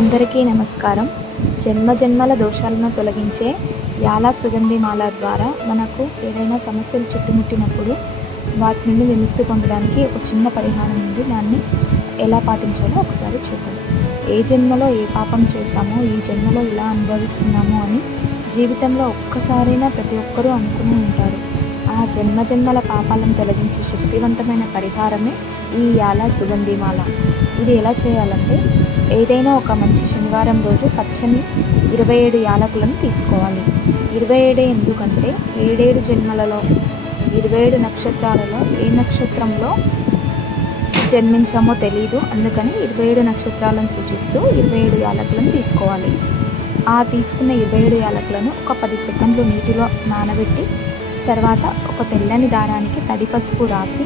అందరికీ నమస్కారం. జన్మజన్మల దోషాలను తొలగించే యాల సుగంధి మాల ద్వారా మనకు ఏదైనా సమస్యలు చుట్టుముట్టినప్పుడు వాటి నుండి విముక్తి పొందడానికి ఒక చిన్న పరిహారం ఉంది. దాన్ని ఎలా పాటించాలో ఒకసారి చూద్దాం. ఏ జన్మలో ఏ పాపం చేశామో ఈ జన్మలో ఇలా అనుభవిస్తున్నామో అని జీవితంలో ఒక్కసారైనా ప్రతి ఒక్కరూ అనుకుని ఉంటారు. ఆ జన్మజన్మల పాపాలను తొలగించే శక్తివంతమైన పరిహారమే ఈ యాల సుగంధి మాల. ఇది ఎలా చేయాలంటే, ఏదైనా ఒక మంచి శనివారం రోజు పచ్చని 27 యాలకులను తీసుకోవాలి. 27 ఎందుకంటే 7 జన్మలలో 27 నక్షత్రాలలో ఏ నక్షత్రంలో జన్మించామో తెలీదు. అందుకని 27 నక్షత్రాలను సూచిస్తూ 27 యాలకులను తీసుకోవాలి. ఆ తీసుకున్న 27 యాలకులను ఒక 10 సెకండ్లు నీటిలో నానబెట్టి తర్వాత ఒక తెల్లని దారానికి తడి పసుపు రాసి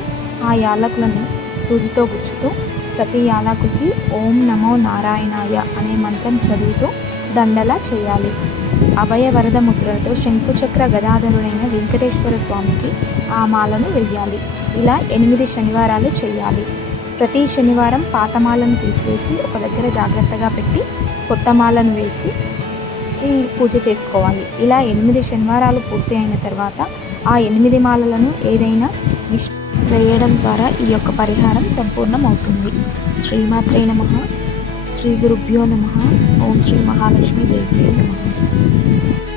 ఆ యాలకులను సూదితో గుచ్చుతూ ప్రతి యాలకుకి ఓం నమో నారాయణాయ అనే మంత్రం చదువుతూ దండలా చేయాలి. అభయ వరద ముద్రలతో శంకుచక్ర గదాధరుడైన వెంకటేశ్వర స్వామికి ఆ మాలను వెయ్యాలి. ఇలా 8 శనివారాలు చేయాలి. ప్రతి శనివారం పాతమాలను తీసివేసి ఒక దగ్గర జాగ్రత్తగా పెట్టి కొత్తమాలను వేసి పూజ చేసుకోవాలి. ఇలా 8 శనివారాలు పూర్తి అయిన తర్వాత ఆ 8 మాలలను ఏదైనా వేయడం ద్వారా ఈ యొక్క పరిహారం సంపూర్ణం అవుతుంది. శ్రీమాత్రే నమః. శ్రీ గురుభ్యో నమః. ఓం శ్రీ మహాలక్ష్మీ దేవి నమః.